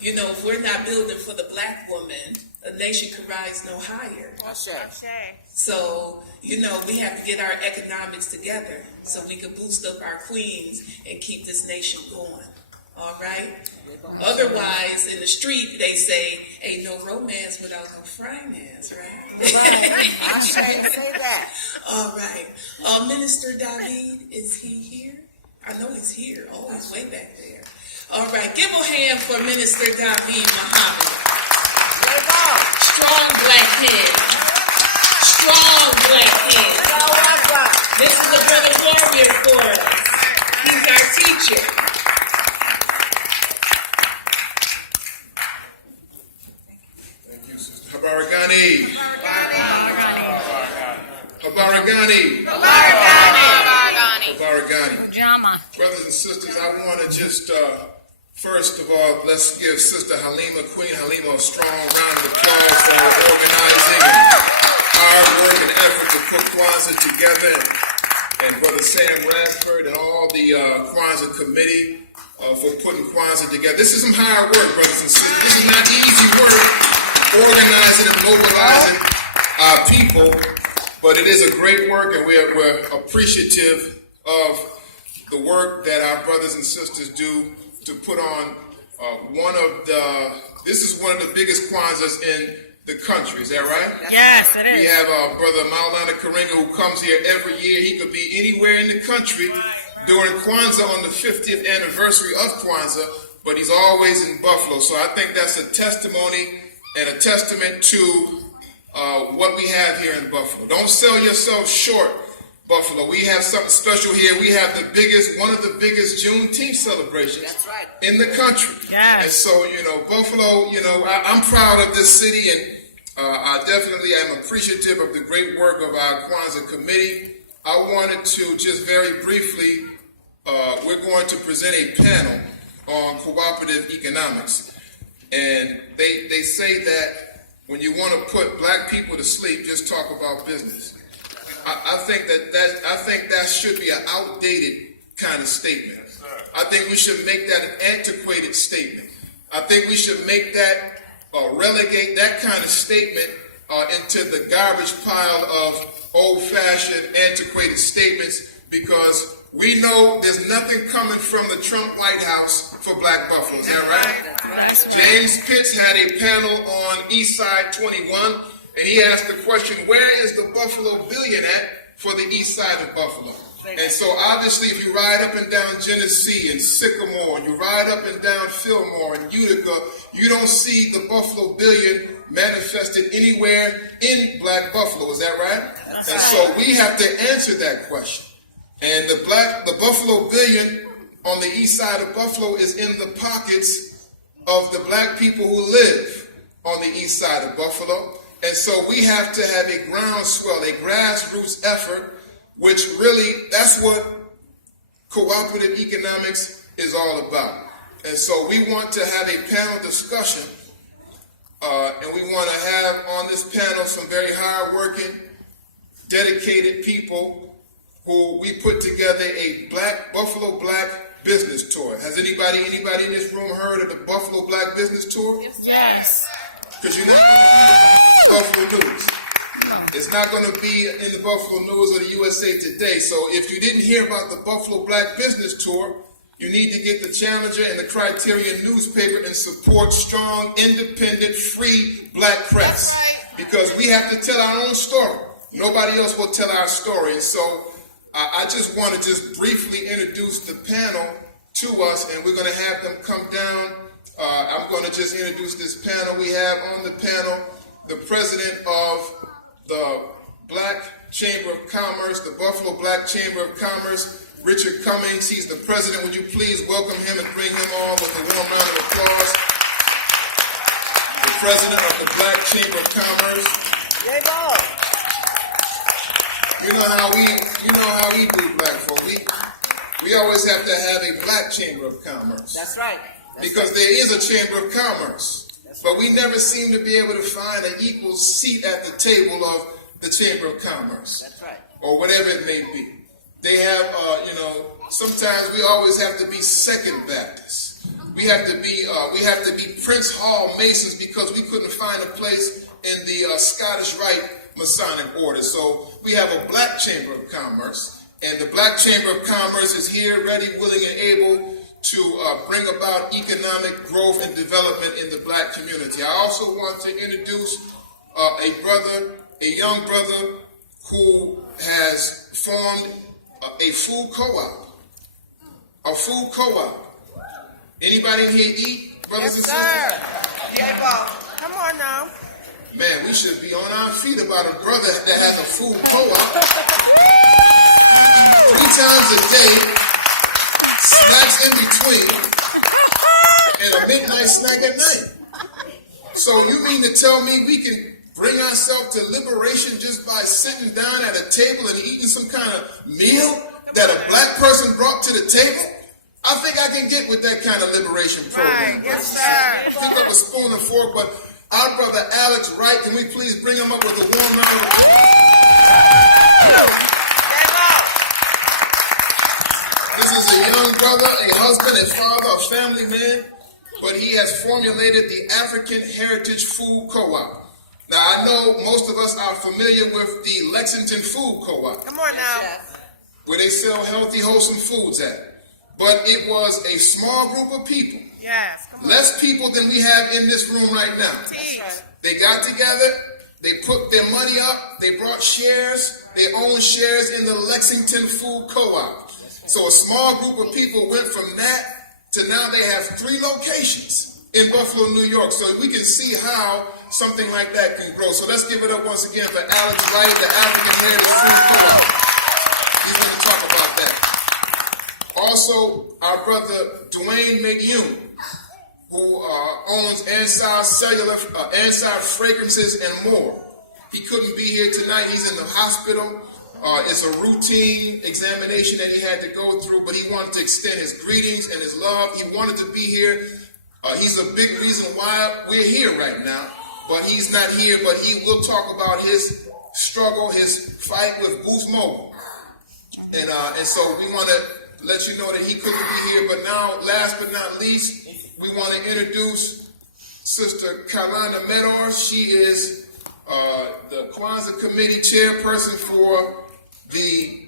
You know, if we're not building for the black woman, a nation can rise no higher. So, you know, we have to get our economics together so we can boost up our queens and keep this nation going. All right? Otherwise, in the street, they say, ain't no romance without no finance, right? I say that. All right. Minister David, is he here? I know he's here. Oh, he's way back there. All right. Give a hand for Minister David Muhammad. Strong black hand. Strong black hand. This is the brother warrior for us. He's our teacher. Thank you, Sister Habaragani. Habaragani. Ujamaa. Brothers and sisters, I want to just, first of all, let's give Sister Halima, Queen Halima, a strong round of applause for her organizing and hard work and effort to put Kwanzaa together. And Brother Sam Radford and all the Kwanzaa committee for putting Kwanzaa together. This is some hard work, brothers and sisters. This is not easy work, organizing and mobilizing our people. But it is a great work, and we're appreciative of the work that our brothers and sisters do to put on this is one of the biggest Kwanzaas in the country. Is that right? Yes, it is. We have Brother Maulana Karinga who comes here every year. He could be anywhere in the country during Kwanzaa on the 50th anniversary of Kwanzaa, but he's always in Buffalo. So I think that's a testimony and a testament to what we have here in Buffalo. Don't sell yourself short, Buffalo. We have something special here. We have one of the biggest Juneteenth celebrations in the country. Yes. And so, you know, Buffalo, you know, I'm proud of this city, and I definitely am appreciative of the great work of our Kwanzaa committee. I wanted to just very briefly, we're going to present a panel on cooperative economics. And they say that when you want to put black people to sleep, just talk about business. I think that should be an outdated kind of statement. I think we should make that an antiquated statement. I think we should make that relegate that kind of statement into the garbage pile of old-fashioned, antiquated statements, because we know there's nothing coming from the Trump White House for Black Buffalo. Is that right? James Pitts had a panel on Eastside 21, and he asked the question, where is the Buffalo billion at for the east side of Buffalo? And so obviously if you ride up and down Genesee and Sycamore, and you ride up and down Fillmore and Utica, you don't see the Buffalo billion manifested anywhere in Black Buffalo. Is that right? And so we have to answer that question. And the Buffalo billion on the east side of Buffalo is in the pockets of the black people who live on the east side of Buffalo. And so we have to have a groundswell, a grassroots effort, which really, that's what cooperative economics is all about. And so we want to have a panel discussion, and we want to have on this panel some very hard-working, dedicated people who we put together a Buffalo Black Business Tour. Has anybody in this room heard of the Buffalo Black Business Tour? Yes. Because you're not going to hear Buffalo News. It's not going to be in the Buffalo News or the USA Today. So if you didn't hear about the Buffalo Black Business Tour, you need to get the Challenger and the Criterion newspaper and support strong, independent, free black press. Because we have to tell our own story. Nobody else will tell our story. And so I just want to just briefly introduce the panel to us, and we're going to have them come down. I'm going to just introduce this panel. We have on the panel the president of the Black Chamber of Commerce, the Buffalo Black Chamber of Commerce, Richard Cummings. He's the president. Would you please welcome him and bring him on with a warm round of applause? The president of the Black Chamber of Commerce. You know how we do, black folk. We always have to have a Black Chamber of Commerce. That's right. Because there is a Chamber of Commerce. But we never seem to be able to find an equal seat at the table of the Chamber of Commerce. That's right. Or whatever it may be. They have, sometimes we always have to be Second Baptist. We have to be Prince Hall Masons because we couldn't find a place in the Scottish Rite Masonic Order. So we have a Black Chamber of Commerce, and the Black Chamber of Commerce is here, ready, willing, and able to bring about economic growth and development in the Black community. I also want to introduce a young brother who has formed a food co-op. A food co-op. Anybody in here eat, brothers and sisters? Yeah, boss. Come on now. Man, we should be on our feet about a brother that has a food co-op. 3 times a day, snacks in between, and a midnight snack at night. So you mean to tell me we can bring ourselves to liberation just by sitting down at a table and eating some kind of meal that a black person brought to the table? I think I can get with that kind of liberation program. Right, yes, sir. Pick up a spoon and fork, but our brother Alex Wright, can we please bring him up with a warm round of applause? This is a young brother, a husband, a father, a family man, but he has formulated the African Heritage Food Co-op. Now, I know most of us are familiar with the Lexington Food Co-op. Come on now. Where they sell healthy, wholesome foods at. But it was a small group of people. Yes, come on. Less people than we have in this room right now. They got together, they put their money up, they brought shares, they own shares in the Lexington Food Co-op. So a small group of people went from that to now they have 3 locations in Buffalo, New York. So we can see how something like that can grow. So let's give it up once again for Alex Wright, the African Heritage Food Co-op. He's going to talk about that. Also, our brother Dwayne McYoon, who owns Ansar Cellular, Ansar Fragrances and more. He couldn't be here tonight. He's in the hospital. It's a routine examination that he had to go through, but he wanted to extend his greetings and his love. He wanted to be here. He's a big reason why we're here right now, but he's not here, but he will talk about his struggle, his fight with Boost Mobile. And so we want to let you know that he couldn't be here. But now, last but not least, we want to introduce Sister Karana Medor. She is the Kwanzaa Committee chairperson for the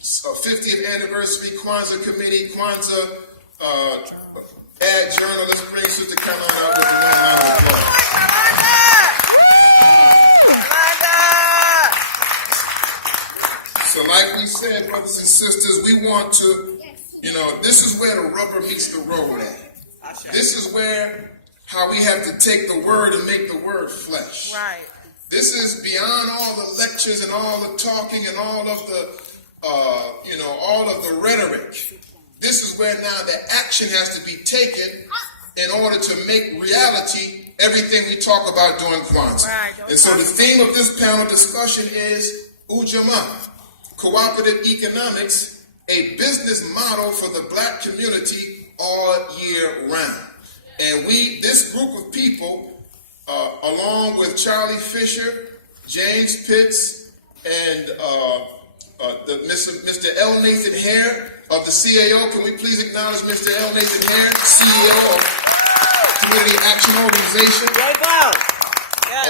50th Anniversary Kwanzaa Committee, Kwanzaa Ad Journal. Let's bring Sister Karana out with a warm round of applause. So like we said, brothers and sisters, we want to, this is where the rubber meets the road at. This is where how we have to take the word and make the word flesh. Right. This is beyond all the lectures and all the talking and all of the, all of the rhetoric. This is where now the action has to be taken in order to make reality everything we talk about during Kwanzaa. Right. And so the theme of this panel discussion is Ujamaa. Cooperative economics, a business model for the black community all year round. And this group of people, along with Charlie Fisher, James Pitts, and Mr. L. Nathan Hare of the CAO, can we please acknowledge Mr. L. Nathan Hare, CEO of Community Action Organization,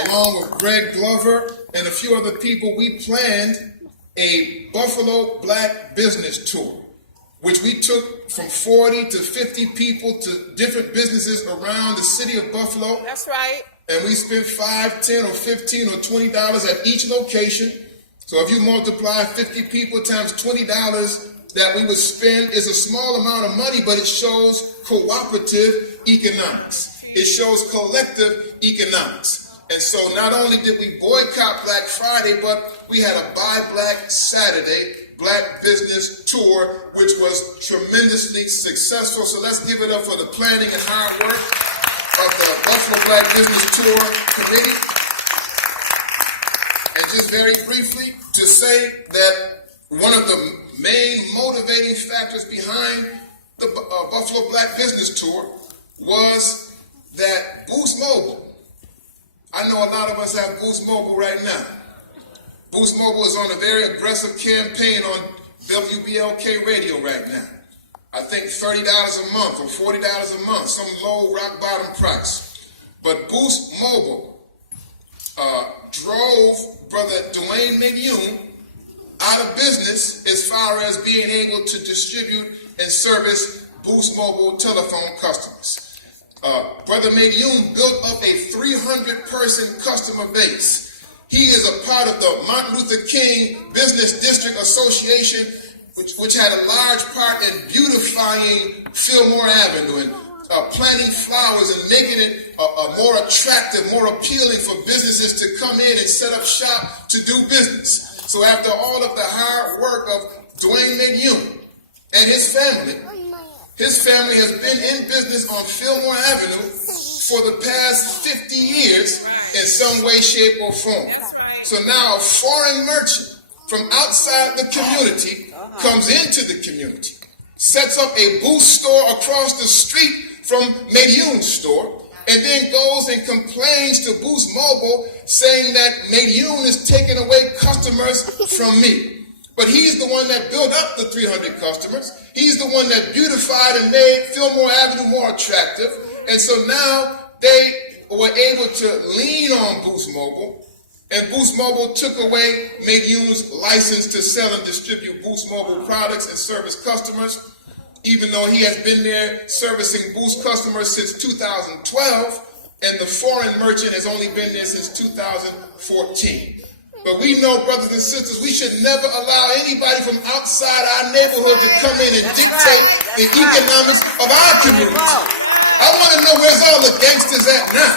along with Greg Glover and a few other people, we planned a Buffalo Black Business Tour, which we took from 40 to 50 people to different businesses around the city of Buffalo. That's right. And we spent $5, $10, or $15 or $20 at each location. So if you multiply 50 people times $20 that we would spend, is a small amount of money, but it shows cooperative economics. It shows collective economics. And so not only did we boycott Black Friday, but we had a Buy Black Saturday Black Business Tour, which was tremendously successful. So let's give it up for the planning and hard work of the Buffalo Black Business Tour Committee. And just very briefly to say that one of the main motivating factors behind the Buffalo Black Business Tour was that Boost Mobile, I know a lot of us have Boost Mobile right now. Boost Mobile is on a very aggressive campaign on WBLK radio right now. I think $30 a month or $40 a month, some low rock bottom price. But Boost Mobile drove Brother Dwayne McYoon out of business as far as being able to distribute and service Boost Mobile telephone customers. Brother McYoon built up a 300-person customer base. He is a part of the Martin Luther King Business District Association, which had a large part in beautifying Fillmore Avenue and planting flowers and making it more attractive, more appealing for businesses to come in and set up shop to do business. So after all of the hard work of Dwayne McYoon and his family has been in business on Fillmore Avenue for the past 50 years in some way, shape, or form. So now a foreign merchant from outside the community comes into the community, sets up a Boost store across the street from McYoon's store, and then goes and complains to Boost Mobile saying that McYoon is taking away customers from me. But he's the one that built up the 300 customers. He's the one that beautified and made Fillmore Avenue more attractive. And so now they were able to lean on Boost Mobile, and Boost Mobile took away McYoon's license to sell and distribute Boost Mobile products and service customers, even though he has been there servicing Boost customers since 2012, and the foreign merchant has only been there since 2014. But we know, brothers and sisters, we should never allow anybody from outside our neighborhood to come in and dictate the economics of our community. I want to know, where's all the gangsters at now?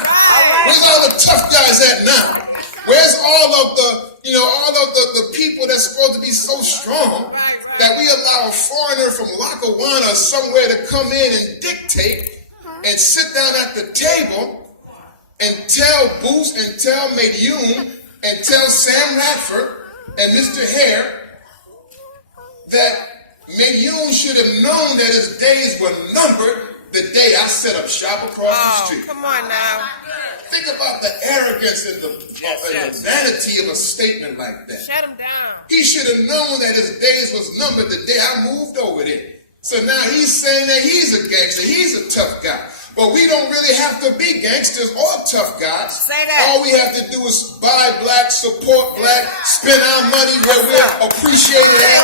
Where's all the tough guys at now? Where's all of the people that's supposed to be so strong that we allow a foreigner from Lackawanna somewhere to come in and dictate and sit down at the table and tell Boost and tell McYoon and tell Sam Radford and Mr. Hare that McYoon should have known that his days were numbered the day I set up shop across the street. Come on now. Think about the arrogance and the vanity of a statement like that. Shut him down. He should have known that his days was numbered the day I moved over there. So now he's saying that he's a gangster, he's a tough guy. But we don't really have to be gangsters or tough guys. Say that. All we have to do is buy black, support black, spend our money where we're appreciated at,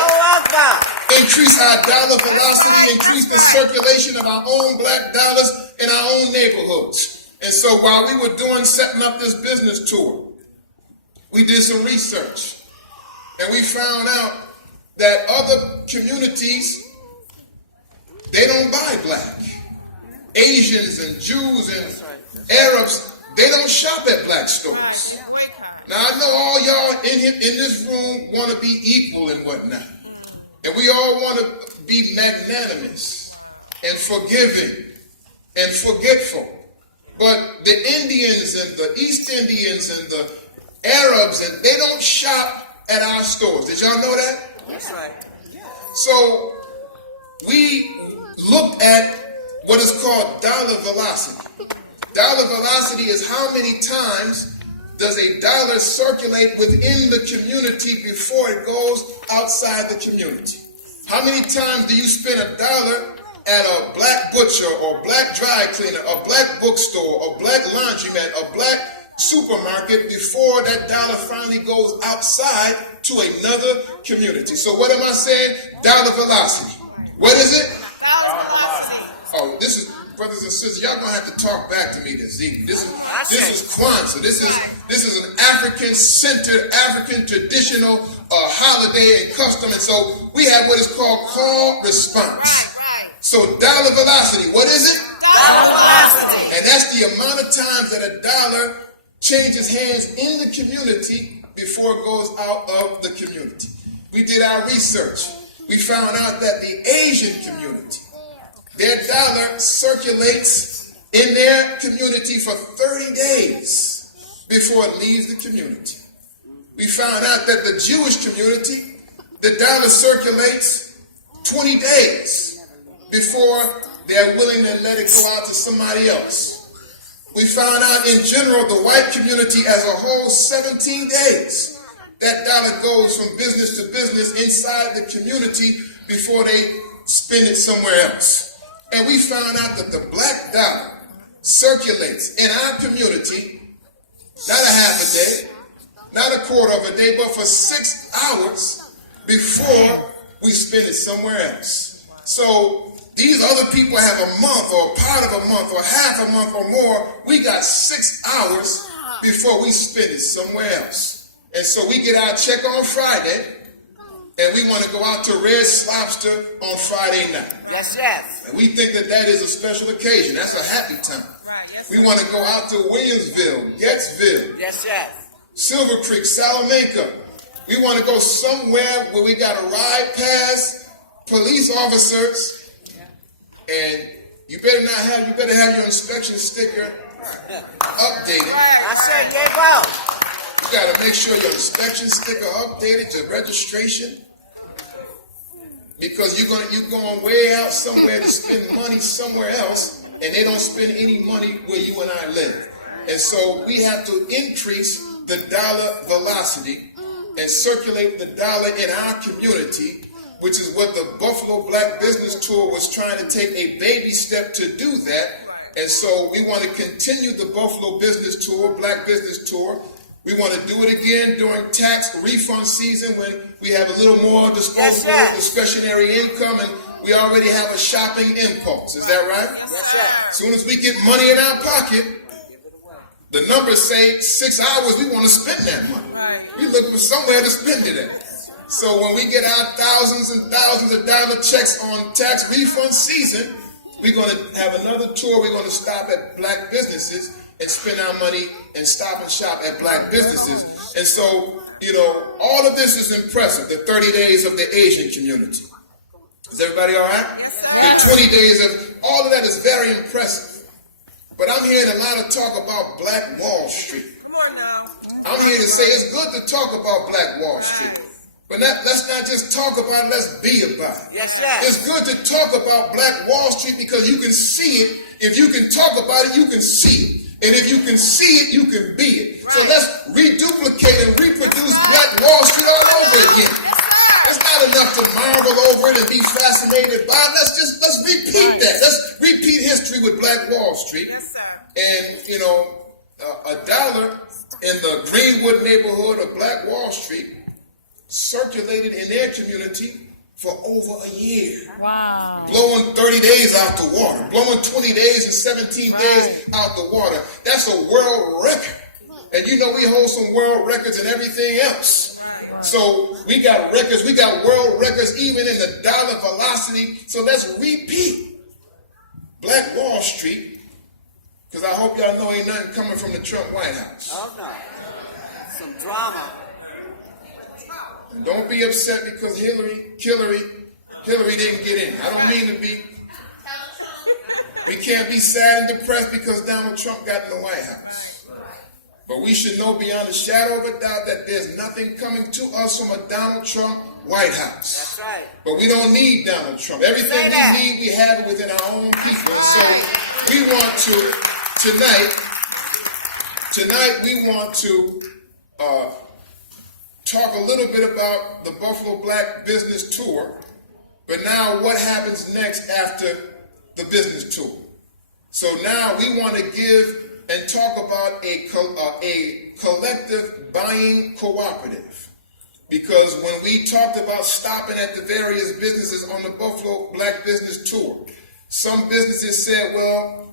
increase our dollar velocity, increase the circulation of our own black dollars in our own neighborhoods. And so while we were setting up this business tour, we did some research. And we found out that other communities, they don't buy black. Asians and Jews and Arabs, they don't shop at black stores. Now I know all y'all in this room want to be equal and whatnot. And we all want to be magnanimous and forgiving and forgetful. But the Indians and the East Indians and the Arabs, and they don't shop at our stores. Did y'all know that? That's right. So we looked at what is called dollar velocity. Dollar velocity is how many times does a dollar circulate within the community before it goes outside the community. How many times do you spend $1 at a black butcher or black dry cleaner, a black bookstore, a black laundromat, a black supermarket before that dollar finally goes outside to another community? So what am I saying? Dollar velocity. What is it? Dollar velocity. Oh, this is, brothers and sisters, y'all gonna have to talk back to me this evening. This is KWANZAA. This is an African-centered, African traditional holiday and custom, and so we have what is called call response. Right. So dollar velocity, what is it? Dollar velocity. And that's the amount of times that a dollar changes hands in the community before it goes out of the community. We did our research. We found out that the Asian community, their dollar circulates in their community for 30 days before it leaves the community. We found out that the Jewish community, the dollar circulates 20 days before they're willing to let it go out to somebody else. We found out in general, the white community as a whole, 17 days. That dollar goes from business to business inside the community before they spend it somewhere else. And we found out that the black dollar circulates in our community, not a half a day, not a quarter of a day, but for 6 hours before we spend it somewhere else. So these other people have a month or a part of a month or half a month or more. We got 6 hours before we spend it somewhere else. And so we get our check on Friday, and we want to go out to Red Lobster on Friday night. Yes, yes. And we think that that is a special occasion. That's a happy time. Right, yes, we want to go out to Williamsville, Gettsville, yes, yes. Silver Creek, Salamanca. We want to go somewhere where we got to ride past police officers, and you better have your inspection sticker updated. I said, yeah, well. You got to make sure your inspection sticker updated, your registration, because you're going way out somewhere to spend money somewhere else, and they don't spend any money where you and I live. And so we have to increase the dollar velocity and circulate the dollar in our community, which is what the Buffalo Black Business Tour was trying to take a baby step to do that. And so we want to continue the Buffalo Business Tour, Black Business Tour. We want to do it again during tax refund season when we have a little more disposable discretionary income, and we already have a shopping impulse. Is that right? Yes, sir. As soon as we get money in our pocket, the numbers say 6 hours, we want to spend that money. We're looking for somewhere to spend it at. So when we get our thousands and thousands of dollar checks on tax refund season, we're going to have another tour. We're going to stop at black businesses and spend our money and stop and shop at black businesses. And so, all of this is impressive. The 30 days of the Asian community. Is everybody all right? Yes, sir. The 20 days of, all of that is very impressive. But I'm hearing a lot of talk about Black Wall Street. Come on now. I'm here to say it's good to talk about Black Wall Street. But let's not just talk about it, let's be about it. Yes, yes. It's good to talk about Black Wall Street because you can see it. If you can talk about it, you can see it. And if you can see it, you can be it. Right. So let's reduplicate and reproduce Black Wall Street all over again. It's not enough to marvel over it and be fascinated by it. Let's repeat that. Let's repeat history with Black Wall Street. Yes, sir. And, a dollar in the Greenwood neighborhood of Black Wall Street circulated in their community for over a year. Wow. Blowing 30 days out the water. Blowing 20 days and 17 days out the water. That's a world record. And we hold some world records and everything else. So we got records. We got world records even in the dollar velocity. So let's repeat Black Wall Street, because I hope y'all know ain't nothing coming from the Trump White House. Oh, no. Some drama. And don't be upset because Hillary didn't get in. I don't mean to be. We can't be sad and depressed because Donald Trump got in the White House. But we should know beyond a shadow of a doubt that there's nothing coming to us from a Donald Trump White House. That's right. But we don't need Donald Trump. Everything we need, we have it within our own people. And so we want to, tonight we want to talk a little bit about the Buffalo Black Business Tour, but now what happens next after the business tour? So now we want to give and talk about a collective buying cooperative, because when we talked about stopping at the various businesses on the Buffalo Black Business Tour, some businesses said, well,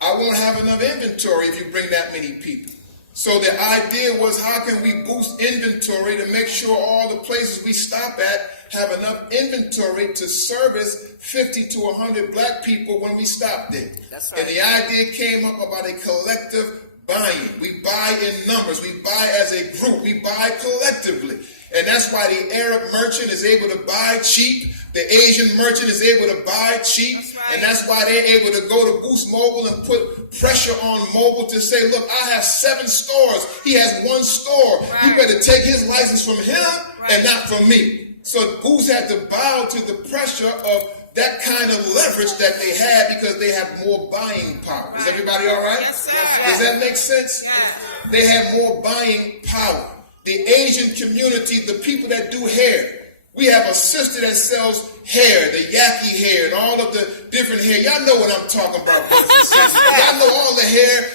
I won't have enough inventory if you bring that many people. So the idea was, how can we boost inventory to make sure all the places we stop at have enough inventory to service 50 to 100 black people when we stop there? That's right. And the idea came up about a collective buying. We buy in numbers. We buy as a group. We buy collectively. And that's why the Arab merchant is able to buy cheap. The Asian merchant is able to buy cheap. That's right. And that's why they're able to go to Boost Mobile and put pressure on Mobile to say, look, I have 7 stores. He has 1 store. Right. You better take his license from him and not from me. So Boost had to bow to the pressure of that kind of leverage that they had because they have more buying power. Is everybody all right? Yes, sir. Does that make sense? Yes. They have more buying power. The Asian community, the people that do hair, We have a sister that sells hair, the yaki hair, and all of the different hair. Y'all know what I'm talking about, brothers and sisters. Y'all know all the hair,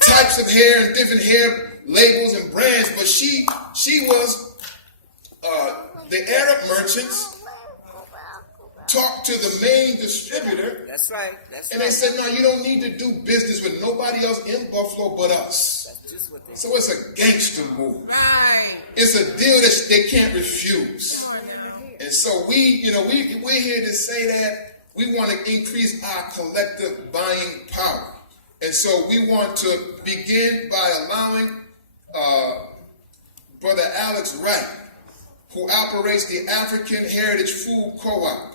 types of hair, and different hair labels and brands. But she was the Arab merchants talked to the main distributor. That's right. And they said, no, you don't need to do business with nobody else in Buffalo but us. That's just what they So it's a gangster move. Right. It's a deal that they can't refuse. And so we're here to say that we want to increase our collective buying power. And so we want to begin by allowing Brother Alex Wright, who operates the African Heritage Food Co-op.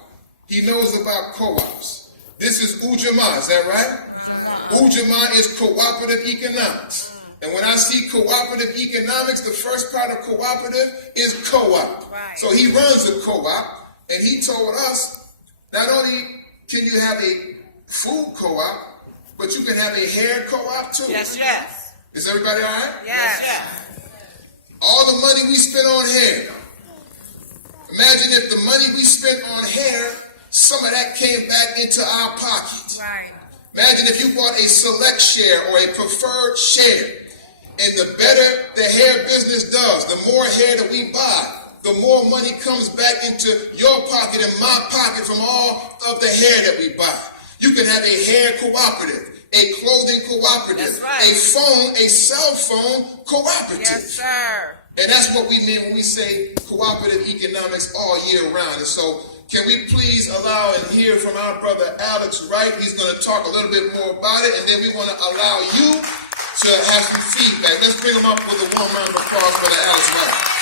He knows about co-ops. This is Ujamaa, is that right? Ujamaa is cooperative economics. And when I see cooperative economics, the first part of cooperative is co-op. Right. So he runs a co-op, and he told us, not only can you have a food co-op, but you can have a hair co-op too. Yes. Is everybody all right? Yes. All the money we spend on hair. Imagine if the money we spent on hair, some of that came back into our pockets. Right. Imagine if you bought a select share or a preferred share. And the better the hair business does, the more hair that we buy, the more money comes back into your pocket and my pocket from all of the hair that we buy. You can have a hair cooperative, a clothing cooperative, That's right. a cell phone cooperative. Yes, sir. And that's what we mean when we say cooperative economics all year round. And so can we please allow and hear from our brother Alex Wright? He's going to talk a little bit more about it, and then we want to allow you to have some feedback. Let's bring him up with a warm round of applause for Alex Wright.